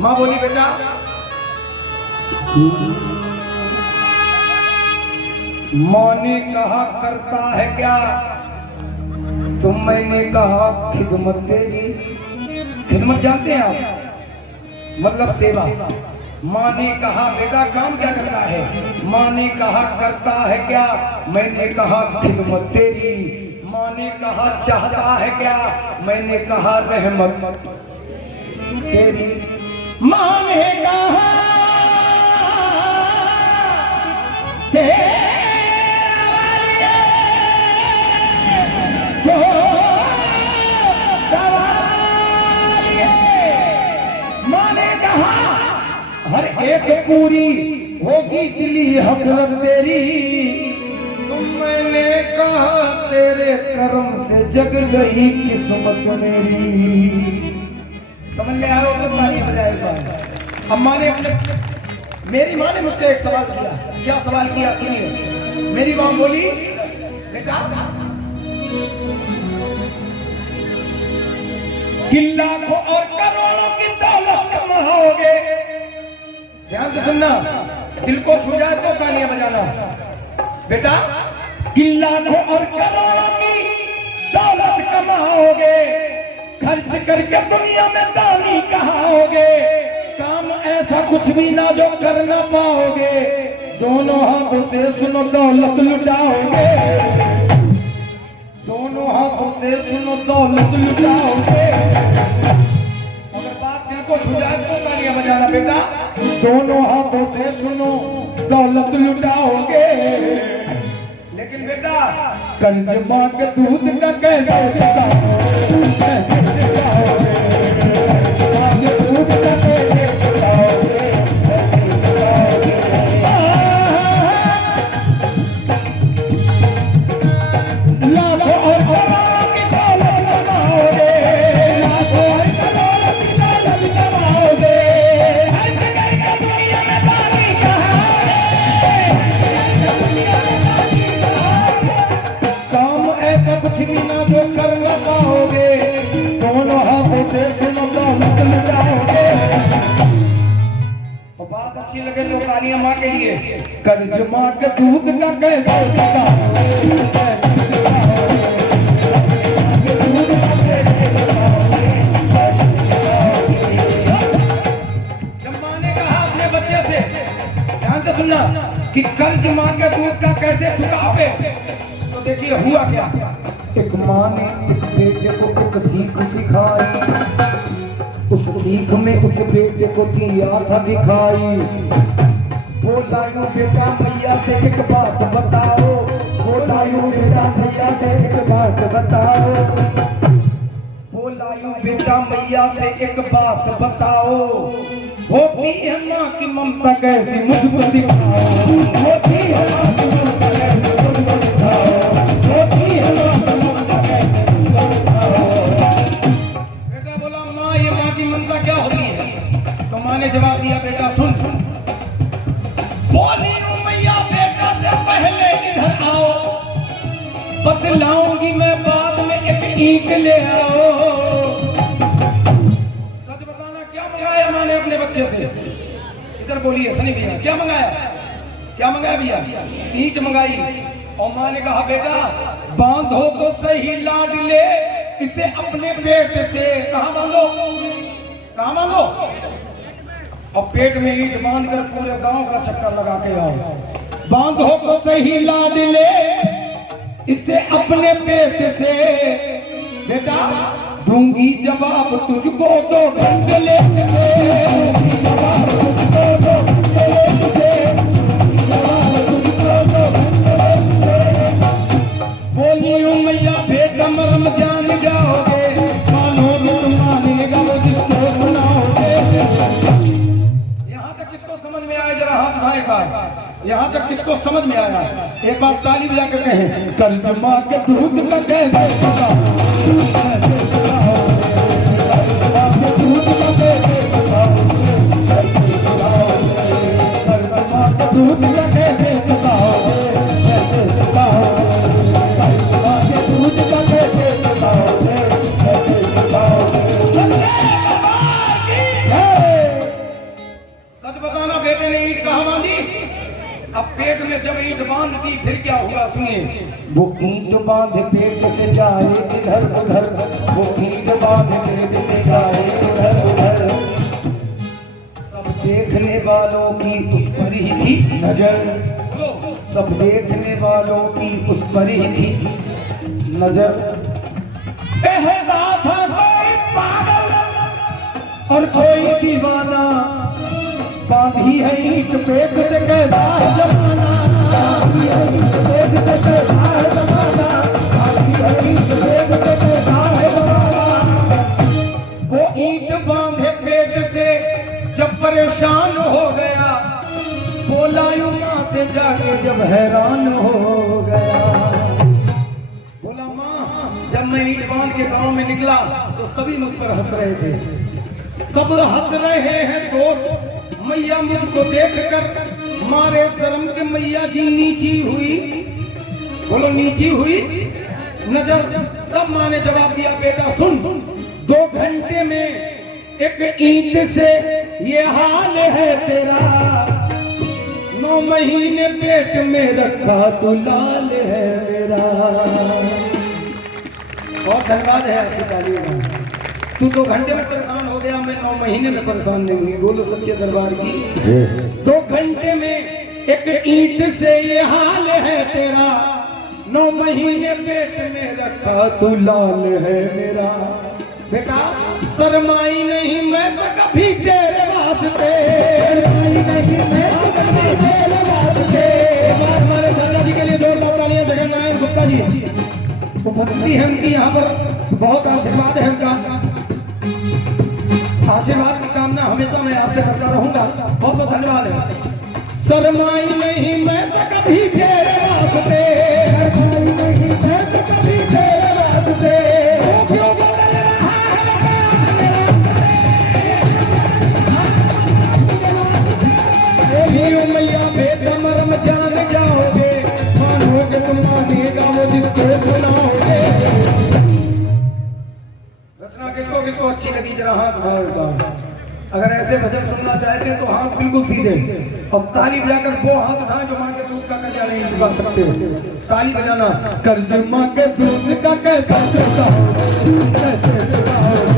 माँ बोली बेटा माँ ने कहा करता है क्या, तो मैंने कहा खिदमत तेरी। खिदमत जानते हैं आप, मतलब सेवा। माँ ने कहा बेटा काम क्या करता है, माँ ने कहा करता है क्या, मैंने कहा खिदमत तेरी। माँ ने कहा चाहता है क्या, मैंने कहा रहमत तेरी। माँ ने कहा हर एक पूरी होगी दिली हसरत तेरी। तुम मैंने कहा तेरे कर्म से जग गई किस्मत मेरी। समझ में आया हो तो ताली बजाएगा। अम्मा ने मेरी माँ ने मुझसे एक सवाल किया। क्या सवाल किया सुनिए। मेरी माँ बोली बेटा कि लाखों और करोड़ों की दौलत कमाओगे, ध्यान से सुनना, दिल को छू जाए तो तालियां बजाना। बेटा कि लाखों और करोड़ों की दौलत कमाओगे, खर्च करके दुनिया में दानी कहाओगे, काम ऐसा कुछ भी ना जो कर ना पाओगे, दोनों हाथों से सुनो दौलत लुटाओगे, दोनों हाथों से सुनो दौलत लुटाओगे। अगर बात दिल को छू जाए तो तालियां बजाना। बेटा दोनों हाथों से सुनो दौलत लुटाओगे, लेकिन बेटा कर्ज मांग दूध का कैसे चुकाओगे, कैसे चुकाओगे, मांग दूध का कैसे चुकाओगे, कैसे चुकाओगे। लाखों और करोड़ों की दौलत कमाओगे, लाखों और करोड़ों की दौलत कमाओगे, खर्च करके दुनिया में दानी कहाओगे, काम ऐसा कुछ भी ना जो कर ना पाओगे, दोनों हाथों से सुनो दौलत लुटाओगे। और बात अच्छी लगे तो तालियां माँ के लिए। कर्ज माँ के दूध का कैसे चुकाओगे, सुनना कि कर्ज माँ के दूध का कैसे चुकाओगे। तो देखिए हुआ क्या। एक माँ ने एक बेटे को एक सीख सिखाई, उस सीख में उस बेटे को दिया था दिखाई। बोला यूं बेटा मैया से एक बात बताओ, बोला यूं बेटा मैया से एक बात बताओ, बोला यूं बेटा मैया से एक बात बताओ, होती है माँ की ममता कैसी मुझको दिखाओ, होती है माँ की ममता कैसी मुझको दिखाओ, होती है माँ की ममता कैसी मुझको दिखाओ। बेटा बोला माँ ये माँ की ममता क्या होती है। तो माँ ने जवाब दिया बेटा सुन, बोली हूँ मैया बेटा से पहले इधर आओ, बतलाऊंगी मैं बाद में एक ईंट ले आओ। ने अपने बच्चे से इधर बोलिए सनी भैया क्या मंगाया, क्या मंगाया भैया, ईंट मंगाई। और माँ ने कहा बेटा बांधो तो सही लाड ले इसे अपने पेट से। कहाँ बांधो, कहाँ बांधो। और पेट में ईंट बांधकर पूरे गांव का चक्कर लगा के आओ। बांधो तो सही लाड ले इसे अपने पेट से, बेटा दूंगी जवाब तुझको दो घंटे लेके, दूंगी जवाब तुझको दो घंटे लेके, जवाब तुझको दो घंटे लेके। बोली हूँ मैया बेटा मरम जान जाओगे, मानो तुम मानेगा वो जिसको सुनाओगे। यहाँ तक किसको समझ में आया, जरा हाथ उठाए बार। यहाँ तक किसको समझ में आया, एक बार ताली बजा कर कहें। कर्ज माँ के दूध का कैसे दूध का कैसे चुकाओगे, कैसे चुकाओगे, दूध का कैसे चुकाओगे, कैसे चुकाओगे। अब पेट में जब ईंट बांध दी फिर क्या हुआ सुनिए। वो ईंट बांध पेट से जाए इधर उधर, वो ईंट बांध पेट से जाए इधर उधर। सब देखने वालों की उस पर ही थी नजर, सब देखने वालों की उस पर ही थी नजर। कहता था कोई पागल और कोई दीवाना, बांधी है ईंट पेट से कैसा है जमाना, बांधी है ईंट पेट से कैसा है जमाना, बांधी है ईंट पेट से कैसा है जमाना। वो ईंट बांधे पेट से जब परेशान हो गया, बोला यूं मां से जाके जब हैरान हो गया। बोला मां, जब मैं ईंट बांध के गांव में निकला तो सभी मुझ पर हंस रहे थे, सब हंस रहे हैं दोस्त। मैया मुझको देखकर मारे शर्म के मैया जी नीची हुई, बोलो नीची हुई नजर। तब माँ ने जवाब दिया, बेटा सुन, 2 घंटे में एक ईंट से ये हाल है तेरा, 9 महीने पेट में रखा तू लाल है मेरा। बहुत धन्यवाद है आपकी तालियों का। तू 2 घंटे में परेशान हो गया, मैं 9 महीने में परेशान नहीं हुई। बोलो सच्चे दरबार की। 2 घंटे में एक ईंट से ये हाल है तेरा, 9 महीने पेट में रखा तू लाल है मेरा। बेटा शर्माई नहीं मैं तो कभी तेरे वास्ते, नहीं मैं तो कभी तेरे वास्ते। हमारे चाचा जी के लिए जोरदार तालियां। जगन्नाथ गुप्ता जी उपस्थिति है उनकी, यहाँ पर बहुत आशीर्वाद है उनका। आशीर्वाद की कामना हमेशा मैं आपसे करता रहूंगा। बहुत बहुत धन्यवाद है। शर्माई नहीं मैं तो कभी तेरे वास्ते, शर्माई नहीं मैं तो कभी तेरे वास्ते। क्यों बदल रहा है मैया बेदम मरम जान जाओगे, मानोगे तुम मानेगा वो जिसको सुनाओगे। रचना किसको किसको अच्छी लगी जरा हाथ उठाओ। अगर ऐसे भजन सुनना चाहते तो हाथ बिल्कुल सीधे, और ताली बजाकर वो हाथ उठाएं जो मां के दूध का कर्जा नहीं चुका सकते। ताली बजाना। कर्ज मां के दूध का कैसा चुकाओ, कैसे चुकाओ।